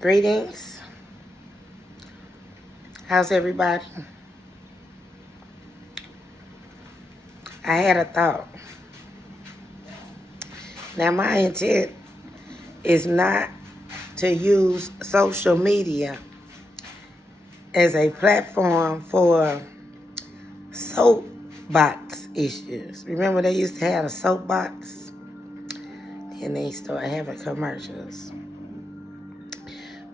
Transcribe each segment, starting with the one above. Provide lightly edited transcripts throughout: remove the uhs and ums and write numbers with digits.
Greetings. How's everybody? I had a thought. Now, my intent is not to use social media as a platform for soapbox issues. Remember, they used to have a soapbox, and they started having commercials.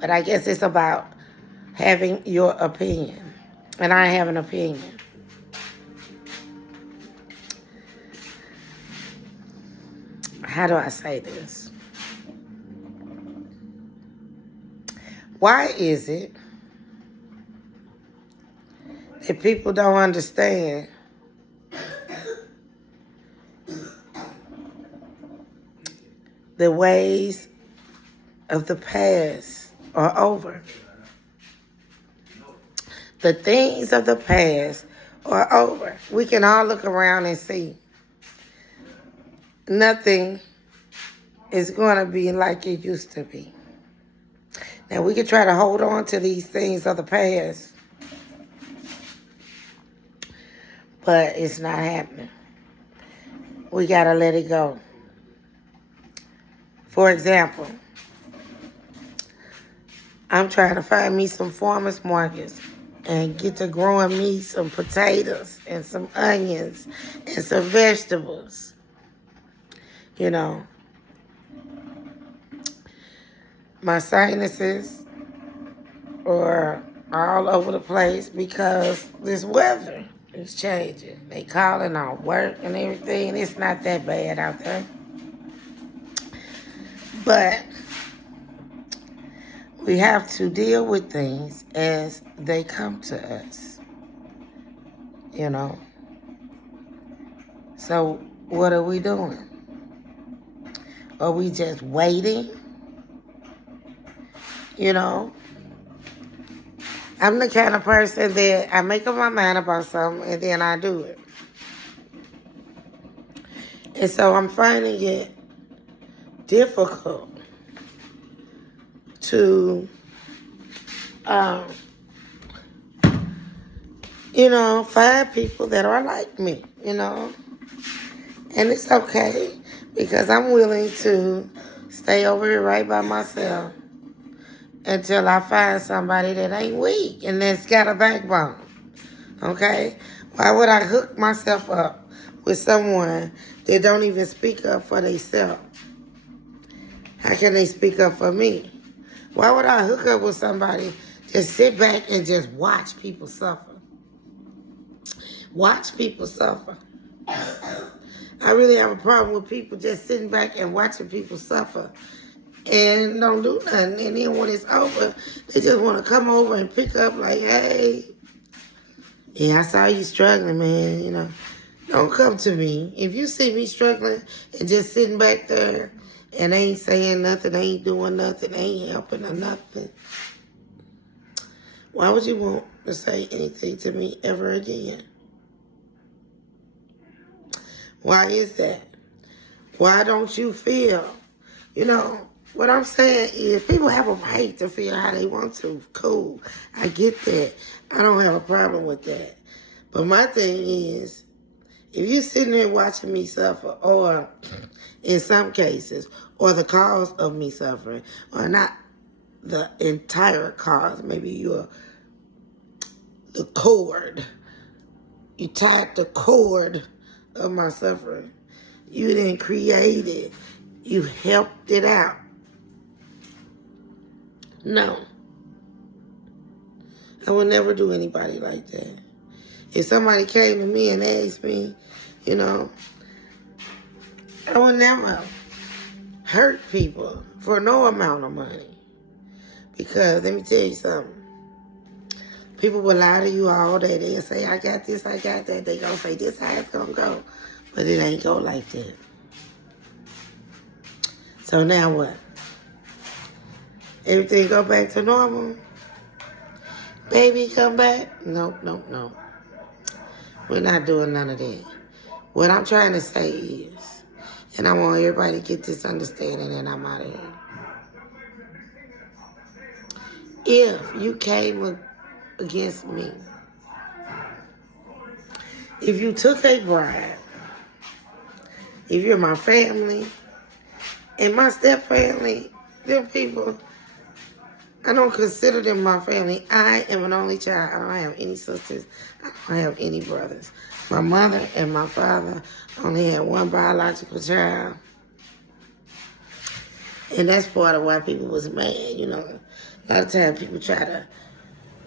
But I guess it's about having your opinion, and I have an opinion. How do I say this? Why is it that people don't understand the ways of the past are over? The things of the past are over. We can all look around and see nothing is going to be like it used to be. Now, we can try to hold on to these things of the past, but it's not happening. We got to let it go. For example, I'm trying to find me some farmers markets and get to growing me some potatoes and some onions and some vegetables. You know, my sinuses are all over the place because this weather is changing. They calling on work and everything. It's not that bad out there. But we have to deal with things as they come to us, you know. So what are we doing? Are we just waiting? You know, I'm the kind of person that I make up my mind about something and then I do it. And so I'm finding it difficult to, find people that are like me, And it's okay because I'm willing to stay over here right by myself until I find somebody that ain't weak and that's got a backbone, okay? Why would I hook myself up with someone that don't even speak up for themselves? How can they speak up for me? Why would I hook up with somebody, just sit back and just watch people suffer? Watch people suffer. I really have a problem with people just sitting back and watching people suffer and don't do nothing. And then when it's over, they just want to come over and pick up like, hey, yeah, I saw you struggling, man, Don't come to me. If you see me struggling and just sitting back there and ain't saying nothing, ain't doing nothing, ain't helping or nothing, why would you want to say anything to me ever again? Why is that? Why don't you feel? What I'm saying is people have a right to feel how they want to. Cool. I get that. I don't have a problem with that. But my thing is, if you're sitting there watching me suffer, or in some cases, or the cause of me suffering, or not the entire cause, maybe you're the cord. You tied the cord of my suffering. You didn't create it. You helped it out. No. I would never do anybody like that. If somebody came to me and asked me, I would never hurt people for no amount of money. Because let me tell you something. People will lie to you all day. They'll say, I got this, I got that. They gonna say, this how it's gonna go. But it ain't go like that. So now what? Everything go back to normal? Baby come back? Nope. We're not doing none of that. What I'm trying to say is, and I want everybody to get this understanding and I'm out of here. if you came against me, if you took a bribe, if you're my family, and my step family, them people, I don't consider them my family. I am an only child. I don't have any sisters. I don't have any brothers. My mother and my father only had one biological child. And that's part of why people was mad, you know. A lot of times people try to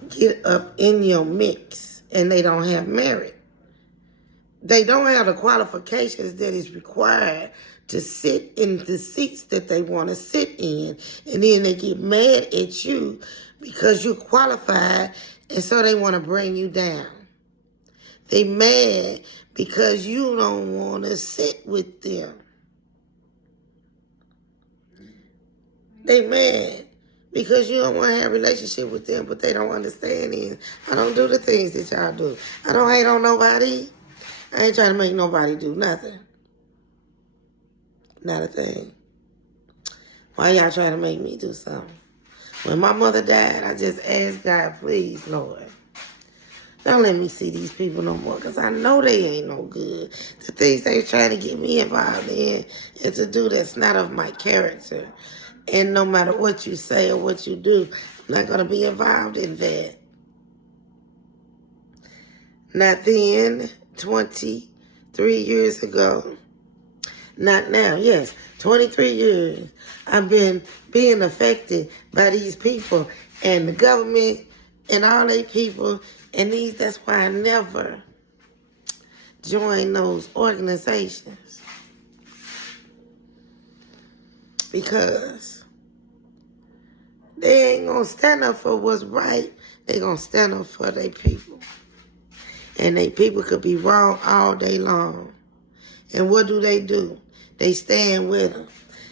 get up in your mix and they don't have merit. They don't have the qualifications that is required to sit in the seats that they want to sit in. And then they get mad at you because you're qualified, and so they want to bring you down. They mad because you don't want to sit with them. They mad because you don't want to have a relationship with them, but they don't understand it. I don't do the things that y'all do. I don't hate on nobody. I ain't trying to make nobody do nothing. Not a thing. Why y'all trying to make me do something? When my mother died, I just asked God, please, Lord, don't let me see these people no more, because I know they ain't no good. The things they trying to get me involved in and to do that's not of my character. And no matter what you say or what you do, I'm not going to be involved in that. Not then, 23 years ago. Not now, yes, 23 years. I've been being affected by these people and the government and all they people. And that's why I never joined those organizations. Because they ain't going to stand up for what's right. They going to stand up for their people. And they people could be wrong all day long. And what do? They stand with them.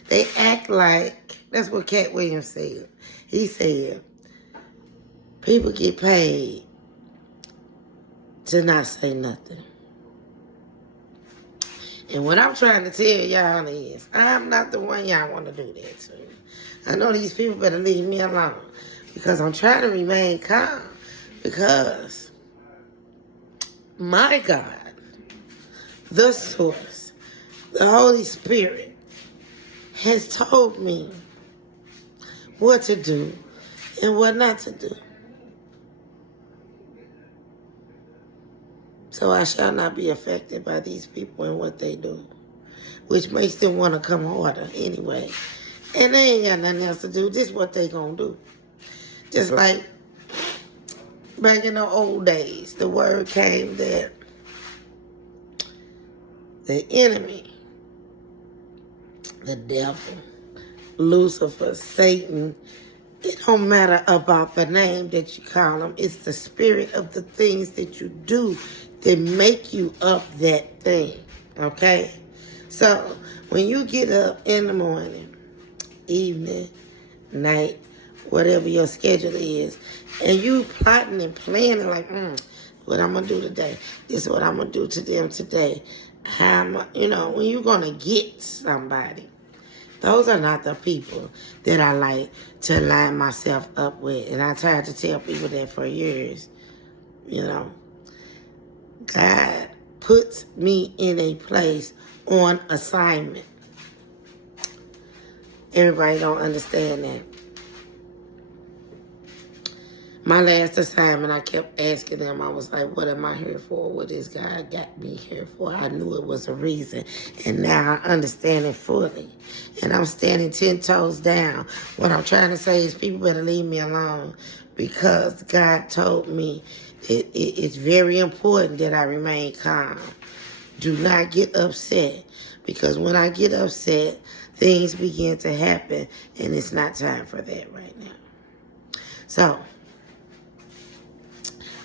They act like, that's what Cat Williams said. He said, people get paid to not say nothing. And what I'm trying to tell y'all is, I'm not the one y'all want to do that to. I know these people better leave me alone, because I'm trying to remain calm, because my God, the source, the Holy Spirit, has told me what to do and what not to do. So I shall not be affected by these people and what they do, which makes them want to come harder anyway. And they ain't got nothing else to do. This is what they gonna do. Just like back in the old days, the word came that the enemy, the devil, Lucifer, Satan, it don't matter about the name that you call them. It's the spirit of the things that you do that make you up that thing, okay? So when you get up in the morning, evening, night, whatever your schedule is, and you plotting and planning like, what I'm going to do today, this is what I'm going to do to them today, when you're going to get somebody, those are not the people that I like to line myself up with. And I tried to tell people that for years. God puts me in a place on assignment. Everybody don't understand that. My last assignment, I kept asking them, I was like, what am I here for? What is God got me here for? I knew it was a reason. And now I understand it fully. And I'm standing 10 toes down. What I'm trying to say is people better leave me alone, because God told me it's very important that I remain calm. Do not get upset, because when I get upset, things begin to happen, and it's not time for that right now. So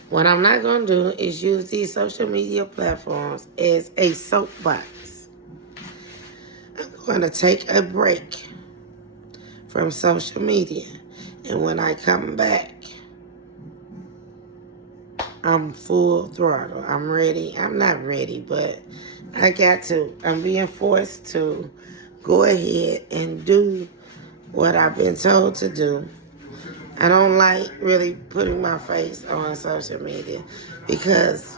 what I'm not going to do is use these social media platforms as a soapbox. I'm going to take a break from social media. And when I come back, I'm full throttle. I'm ready. I'm not ready, but I got to. I'm being forced to go ahead and do what I've been told to do. I don't like really putting my face on social media because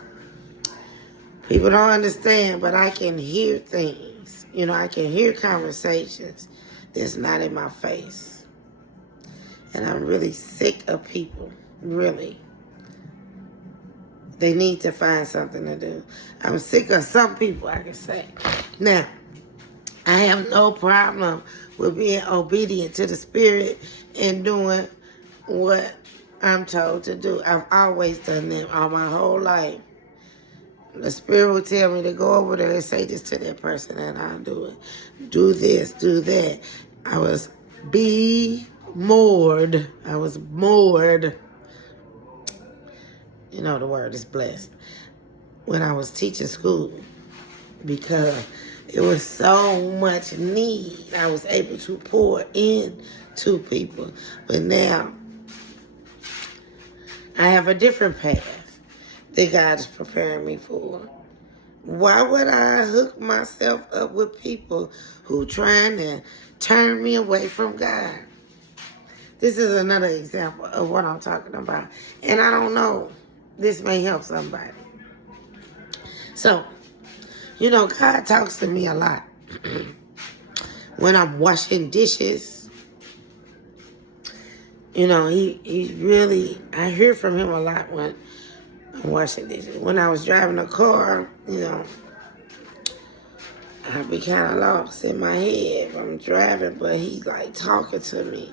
people don't understand, but I can hear things. You know, I can hear conversations that's not in my face. And I'm really sick of people, really. They need to find something to do. I'm sick of some people, I can say. Now, I have no problem with being obedient to the Spirit and doing what I'm told to do. I've always done that all my whole life. The Spirit will tell me to go over there and say this to that person, and I'll do it. Do this, do that. I was moored. I was moored. You know the word is blessed. When I was teaching school, because it was so much need, I was able to pour in to people. But now, I have a different path that God is preparing me for. Why would I hook myself up with people who trying to turn me away from God? This is another example of what I'm talking about. And I don't know. This may help somebody. So, you know, God talks to me a lot. When I'm washing dishes, you know, he really, I hear from him a lot when I'm washing dishes. When I was driving a car, you know, I'd be kind of lost in my head. I'm driving, but he's like talking to me.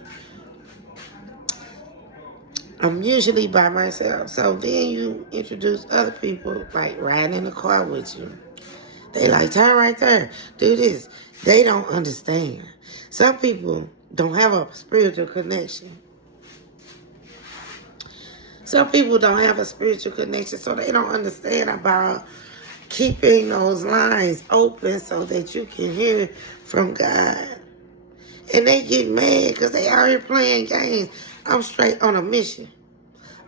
I'm usually by myself. So then you introduce other people, like riding in the car with you. They like, turn right there, do this. They don't understand. Some people don't have a spiritual connection. Some people don't have a spiritual connection, so they don't understand about keeping those lines open so that you can hear from God. And they get mad because they out here playing games. I'm straight on a mission.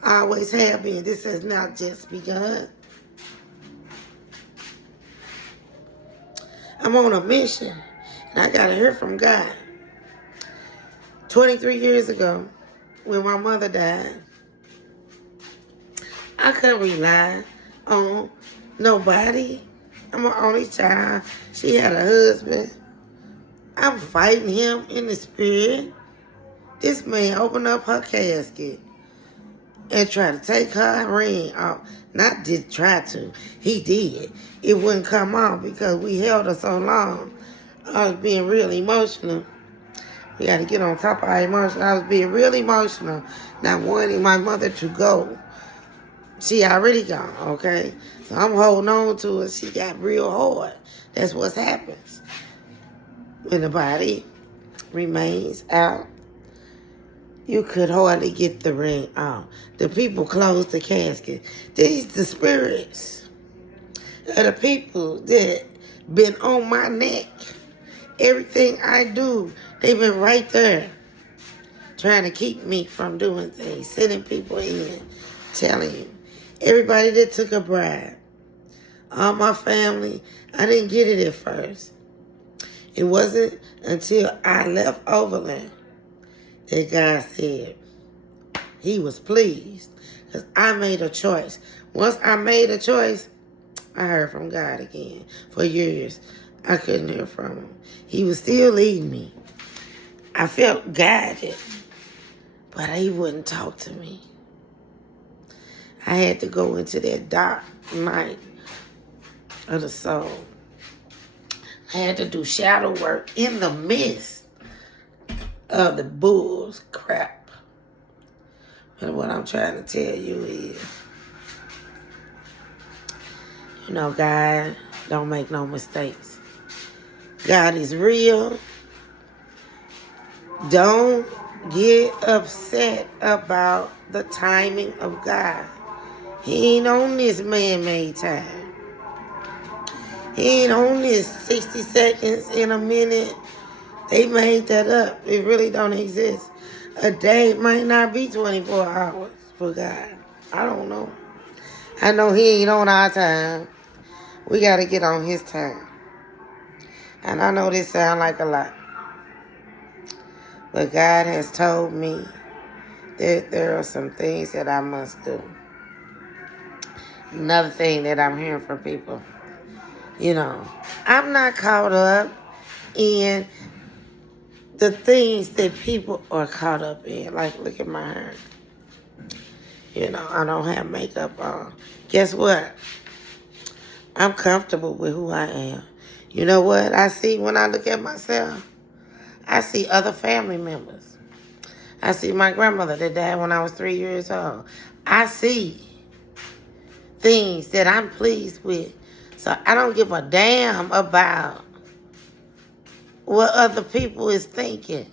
I always have been. This has not just begun. I'm on a mission, and I got to hear from God. 23 years ago, when my mother died, I couldn't rely on nobody. I'm an only child. She had a husband. I'm fighting him in the spirit. This man opened up her casket and tried to take her ring off. Not did try to. He did. It wouldn't come off because we held her so long. I was being real emotional. We got to get on top of our emotions. I was being real emotional, not wanting my mother to go. She already gone, okay? So I'm holding on to her. She got real hard. That's what happens when the body remains out. You could hardly get the ring off. The people closed the casket. These the spirits of the people that been on my neck. Everything I do, they've been right there trying to keep me from doing things, sending people in, telling you. Everybody that took a bribe, all my family, I didn't get it at first. It wasn't until I left Overland that God said he was pleased because I made a choice. Once I made a choice, I heard from God again. For years, I couldn't hear from him. He was still leading me. I felt guided, but he wouldn't talk to me. I had to go into that dark night of the soul. I had to do shadow work in the midst of the bull's crap. But what I'm trying to tell you is, you know, God don't make no mistakes. God is real. Don't get upset about the timing of God. He ain't on this man-made time. He ain't on this 60 seconds in a minute. They made that up. It really don't exist. A day might not be 24 hours for God. I don't know. I know he ain't on our time. We got to get on his time. And I know this sounds like a lot. But God has told me there are some things that I must do. Another thing that I'm hearing from people, I'm not caught up in the things that people are caught up in. Like, look at my hair. I don't have makeup on. Guess what? I'm comfortable with who I am. You know what I see when I look at myself? I see other family members. I see my grandmother that died when I was 3 years old. I see things that I'm pleased with. So I don't give a damn about what other people is thinking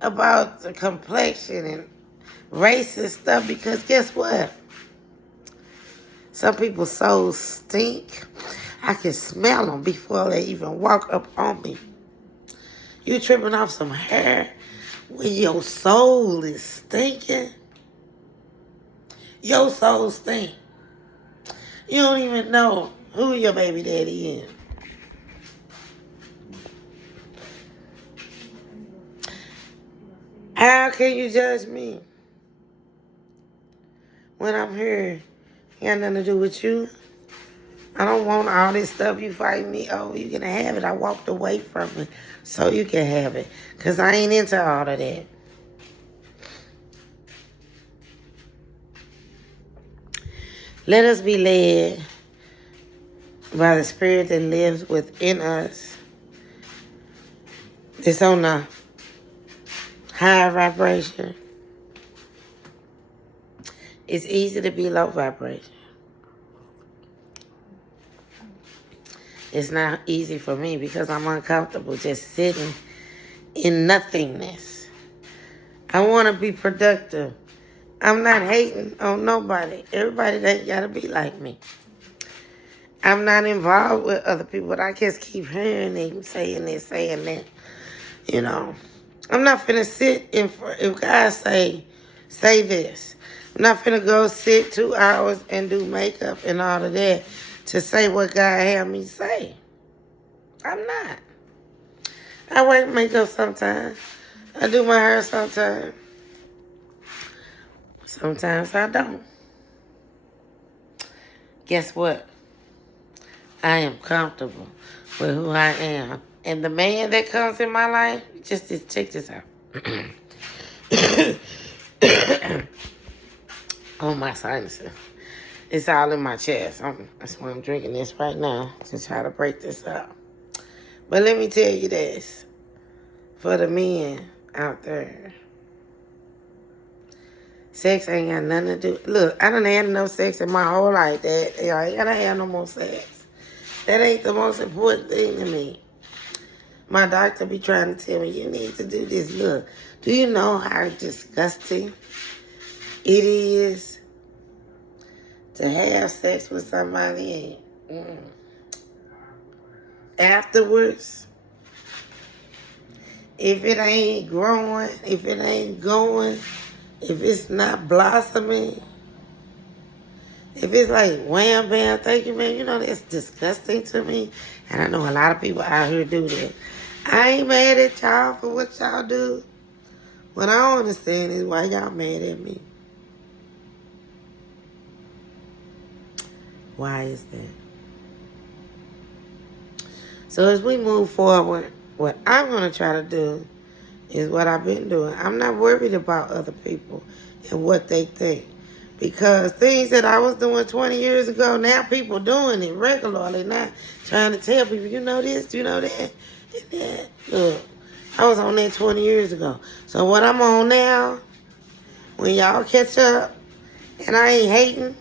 about the complexion and racist stuff, because guess what? Some people's souls stink. I can smell them before they even walk up on me. You tripping off some hair when your soul is stinking? Your soul stink. You don't even know who your baby daddy is. How can you judge me when I'm here? It got nothing to do with you. I don't want all this stuff you fight me. Oh, you can have it. I walked away from it so you can have it, because I ain't into all of that. Let us be led by the Spirit that lives within us. It's on a high vibration. It's easy to be low vibration. It's not easy for me because I'm uncomfortable just sitting in nothingness. I want to be productive. I'm not hating on nobody. Everybody ain't got to be like me. I'm not involved with other people, but I just keep hearing them saying this, saying that. I'm not finna sit if God say this. I'm not finna go sit 2 hours and do makeup and all of that to say what God had me say. I'm not. I wear makeup sometimes. I do my hair sometimes. Sometimes I don't. Guess what? I am comfortable with who I am. And the man that comes in my life, just check this out. Oh, my sinuses. It's all in my chest. That's why I'm drinking this right now, to try to break this up. But let me tell you this. For the men out there, sex ain't got nothing to do. Look, I done had enough sex in my whole life. I ain't gotta have no more sex. That ain't the most important thing to me. My doctor be trying to tell me, you need to do this. Look, do you know how disgusting it is to have sex with somebody and afterwards, if it ain't growing, if it ain't going, if it's not blossoming, if it's like wham, bam, thank you, man, that's disgusting to me. And I know a lot of people out here do that. I ain't mad at y'all for what y'all do. What I don't understand is why y'all mad at me. Why is that? So as we move forward, what I'm going to try to do is what I've been doing. I'm not worried about other people and what they think. Because things that I was doing 20 years ago, now people doing it regularly. Not trying to tell people, you know this, you know that, and that. Look, I was on that 20 years ago. So what I'm on now, when y'all catch up, and I ain't hating,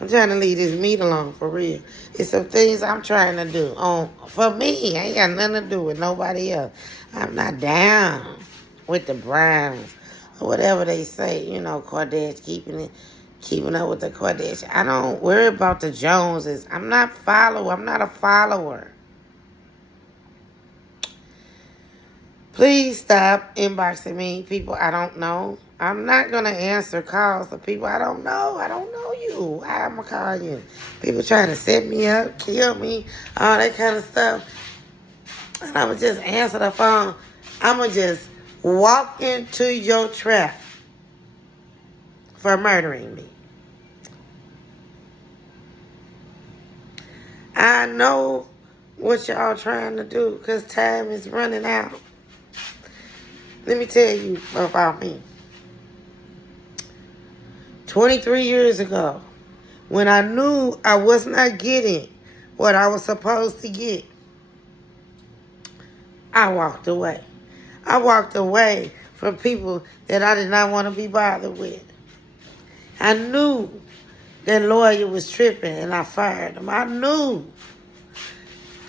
I'm trying to leave this meat alone for real. It's some things I'm trying to do for me. I ain't got nothing to do with nobody else. I'm not down with the Browns or whatever they say. Kardashian, keeping up with the Kardashian. I don't worry about the Joneses. I'm not a follower. Please stop inboxing me, people I don't know. I'm not going to answer calls of people I don't know. I don't know you. How am I going to call you? People trying to set me up, kill me, all that kind of stuff. And I'm going to just answer the phone. I'm going to just walk into your trap for murdering me. I know what y'all trying to do because time is running out. Let me tell you about me. 23 years ago, when I knew I was not getting what I was supposed to get, I walked away. I walked away from people that I did not want to be bothered with. I knew that lawyer was tripping and I fired him. I knew.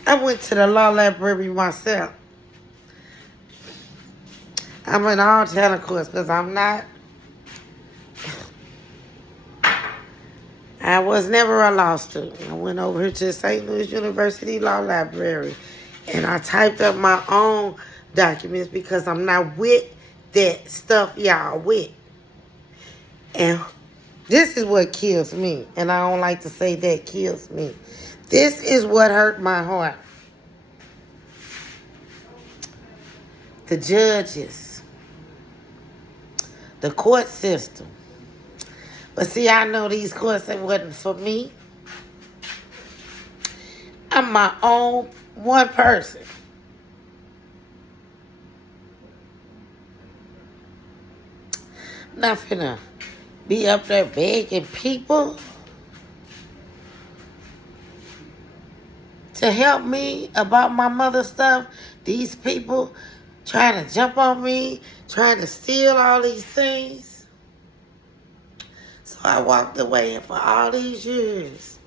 I went to the law library myself. I'm in all tennis course because I was never a law student. I went over here to St. Louis University Law Library and I typed up my own documents because I'm not with that stuff y'all with. And this is what kills me. And I don't like to say that kills me. This is what hurt my heart. The judges. The court system. But see, I know these courts wasn't for me. I'm my own one person. Not finna be up there begging people to help me about my mother's stuff. These people trying to jump on me, trying to steal all these things. So I walked away, and for all these years,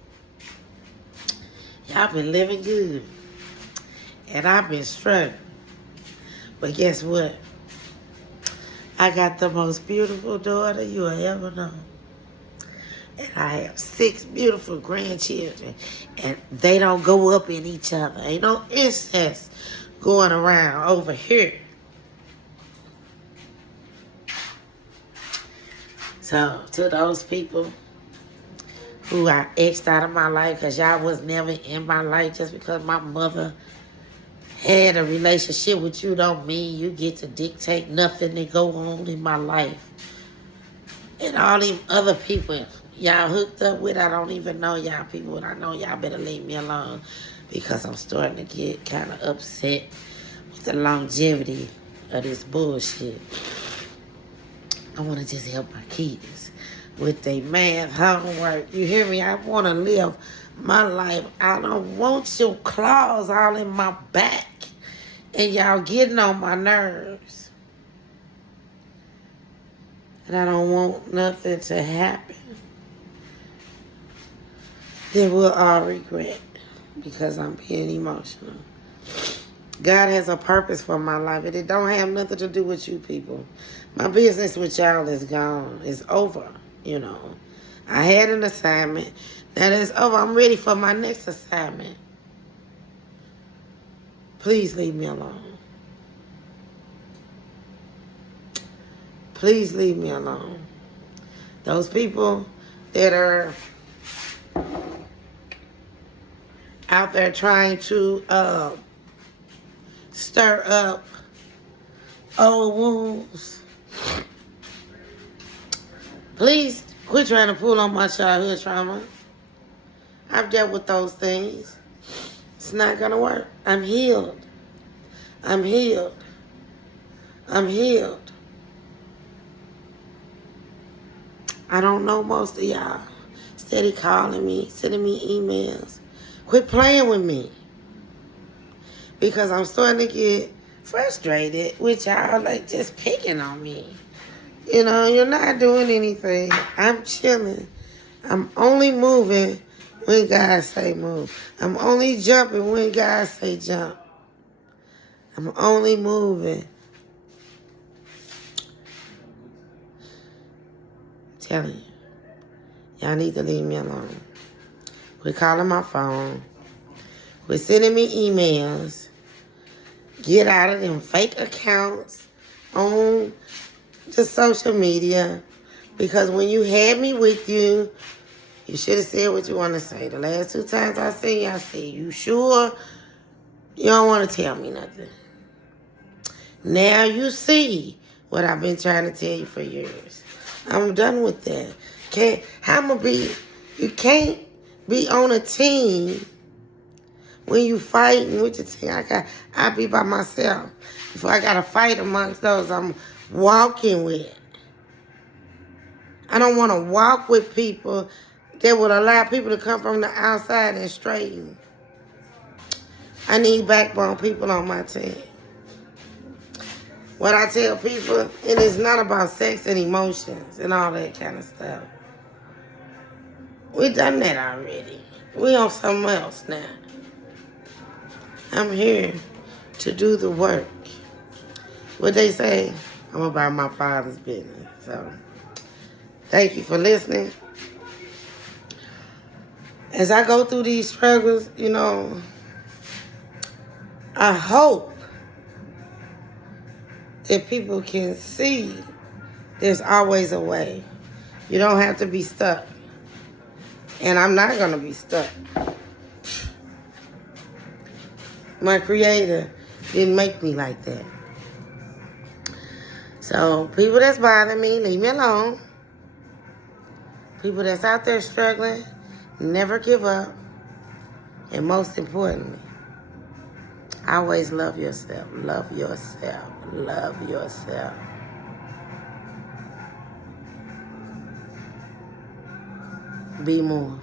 y'all been living good. And I've been struggling. But guess what? I got the most beautiful daughter you will ever know. And I have 6 beautiful grandchildren. And they don't go up in each other. Ain't no incest going around over here. So, to those people who I X'd out of my life because y'all was never in my life just because my mother had a relationship with you don't mean you get to dictate nothing that go on in my life. And all them other people y'all hooked up with, I don't even know y'all people, and I know y'all better leave me alone because I'm starting to get kind of upset with the longevity of this bullshit. I want to just help my kids with their math, homework. You hear me? I want to live my life. I don't want your claws all in my back and y'all getting on my nerves. And I don't want nothing to happen that we'll all regret because I'm being emotional. God has a purpose for my life, and it don't have nothing to do with you people. My business with y'all is gone. It's over, you know. I had an assignment. That is over. I'm ready for my next assignment. Please leave me alone. Please leave me alone. Those people that are out there trying to stir up old wounds, please quit trying to pull on my childhood trauma. I've dealt with those things. It's not gonna work. I'm healed. I'm healed. I'm healed. I don't know most of y'all. Steady calling me, sending me emails. Quit playing with me. Because I'm starting to get frustrated with y'all like just picking on me. You know, you're not doing anything. I'm chilling. I'm only moving when God say move. I'm only jumping when God say jump. I'm only moving. I'm telling you. Y'all need to leave me alone. Quit calling my phone. Quit sending me emails. Get out of them fake accounts on the social media. Because when you had me with you, you should have said what you want to say. The last 2 times I seen you, I said, you sure? You don't want to tell me nothing. Now you see what I've been trying to tell you for years. I'm done with that. You can't be on a team when you fighting with the team. I be by myself. If I got to fight amongst those I'm walking with. I don't want to walk with people that would allow people to come from the outside and straighten. I need backbone people on my team. What I tell people, it is not about sex and emotions and all that kind of stuff. We done that already. We on something else now. I'm here to do the work. What they say, I'm about my Father's business. So, thank you for listening. As I go through these struggles, I hope that people can see there's always a way. You don't have to be stuck. And I'm not going to be stuck. My Creator didn't make me like that. So, people that's bothering me, leave me alone. People that's out there struggling, never give up. And most importantly, always love yourself. Love yourself. Love yourself. Be more.